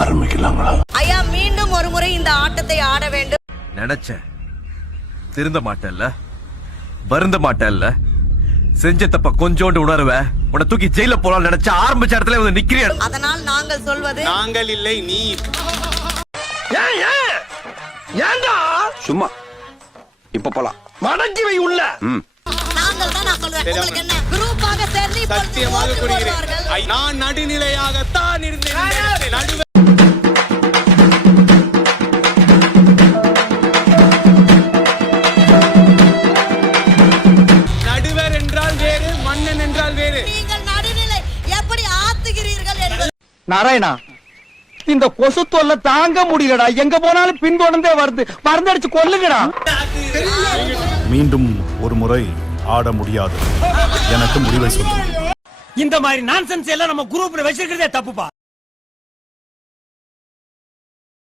ஆரம்பிக்கலாங்களா? ஐயா, மீண்டும் ஒரு முறை இந்த ஆட்டத்தை ஆட வேண்டும். நினைச்சேன் திருந்த மாட்டேல்ல, வருந்த மாட்டேல்ல, செஞ்ச தப்ப கொஞ்சோண்டு உணர்வ உன்னை தூக்கி ஜெயில போலாம் நினைச்ச ஆரம்பிச்ச இடத்துல வந்து நிக்கிறேன். அதனால் நாங்கள் சொல்வது நாங்கள் இல்லை நீ. ஏண்டா சும்மா இப்ப போலாம் மடங்கி வை உள்ள. நாங்கள் தான். நான் சொல்றேன், உங்களுக்கு என்ன குரூப்பாக சேர்ந்து இப்பொழுது சத்தியமாக ஓட்டு கூறுகிறேன், போடுவார்கள். நான் நடுநிலையாகத்தான் இருந்தேன். நடுவர் நடுவர் என்றால் வேறு, மன்னன் என்றால் வேறு. நீங்கள் நடுநிலை எப்படி ஆத்துகிறீர்கள் என்பது. நாராயணா, இந்த கொசு தொல்லை தாங்க முடியலடா. எங்க போனாலும் பின்தொடர்ந்தே வருது. மருந்தடிச்சு கொல்லுங்கடா. மீண்டும் ஒரு முறை ஆட முடியாது. எனக்கு முடிவை சொல்லு. இந்த மாதிரி நான்சென்ஸ் எல்லாம் நம்ம குரூப்ல வச்சிருக்கிறதே தப்புப்பா.